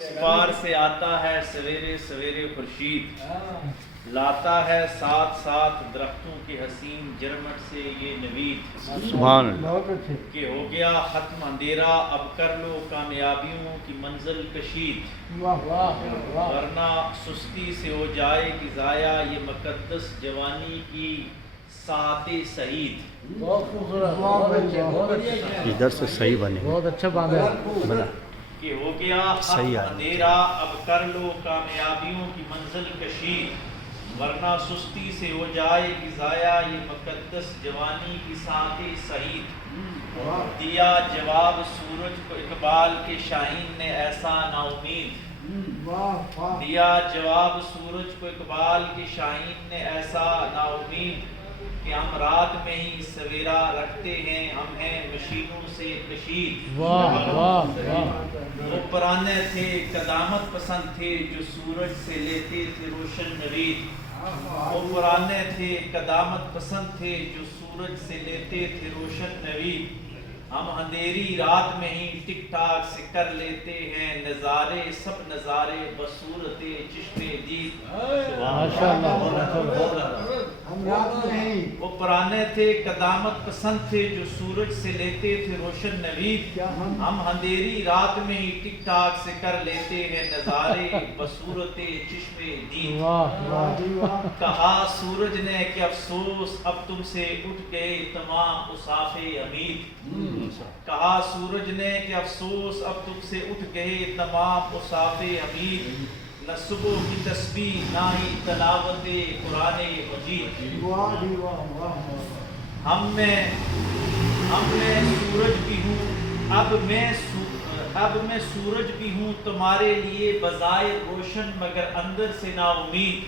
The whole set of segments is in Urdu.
پار سے آتا ہے سویرے سویرے خورشید، لاتا ہے ساتھ ساتھ درختوں کے حسین جرمٹ سے یہ نوید، سبحان اللہ کہ ہو گیا ختم اندھیرا اب کر لو کامیابیوں کی منزل کشید، ورنہ سستی سے ہو جائے گی ضائع یہ مقدس جوانی کی ساعت سعید۔ ادھر سے صحیح بنے بہت اچھا باندھا بنا کہ ہو گیا صحیح ختم ہے۔ اندھیرا اب کر لو کامیابیوں کی منزل کشید، ورنہ سستی سے ہو جائے گی ضائع یہ مقدس جوانی کی ساعت سعید۔ دیا جواب سورج کو اقبال کے شاہین نے ایسا نا امید، دیا جواب سورج کو اقبال کے شاہین نے ایسا نا امید، کہ ہم رات میں ہی سویرا رکھتے ہیں ہم ہیں مشینوں سے کشید۔ واہ واہ واہ، وہ پرانے تھے قدامت پسند تھے جو سورج سے لیتے تھے روشن نوید، وہ پرانے تھے قدامت پسند تھے جو سورج سے لیتے تھے روشن نوید، ہم اندھیری رات میں ہی ٹک ٹاک سے کر لیتے ہیں نظارے سب نظارے بصورت چشم دید۔ ماشاء اللہ، وہ پرانے تھے قدامت پسند تھے جو سورج سے لیتے تھے روشن نوید، ہم اندھیری رات میں ہی ٹک ٹاک سے کر لیتے ہیں نظارے بصورت چشم دید۔ واہ واہ، کہا سورج نے کہ افسوس اب تم سے اٹھ گئے تمام اصحاف امید، کہا سورج نے کہ افسوس اب تم سے اٹھ گئے تمام اصحاف امید، نہ صبح کی تسبیح نہ ہی تلاوت قرآن مجید، ہم میں سورج بھی ہوں اب میں سورج بھی ہوں تمہارے لیے بظاہر روشن مگر اندر سے نا امید،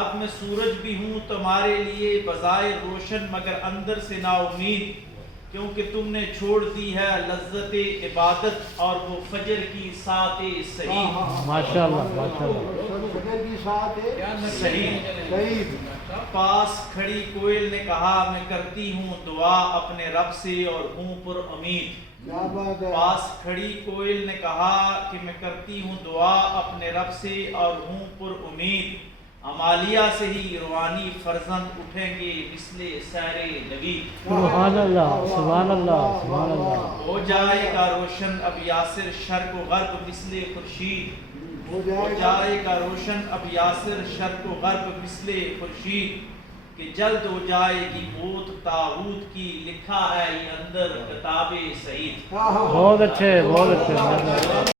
اب میں سورج بھی ہوں تمہارے لیے بظاہر روشن مگر اندر سے نا امید، کیونکہ تم نے چھوڑ دی ہے لذت عبادت اور وہ فجر کی ساعت سعید۔ ماشاء اللہ ماشاء اللہ، سعید پاس کھڑی کوئل نے کہا میں کرتی ہوں دعا اپنے رب سے اور ہوں پر امید، پاس کھڑی کوئل نے کہا کہ میں کرتی ہوں دعا اپنے رب سے اور ہوں پر امید، عمالیہ سے ہی روحانی فرزند اٹھیں گے مثل سیر نبی۔ سبحان اللہ سبحان اللہ سبحان اللہ، ہو جائے گا روشن اب یاسر شرق و غرب مثل خورشید، ہو جائے گا روشن اب یاسر شرق و غرب مثل خورشید، کہ جلد ہو جائے گی موت طاغوت کی لکھا ہے یہ اندر کتاب سعید۔ بہت اچھے بہت اچھے۔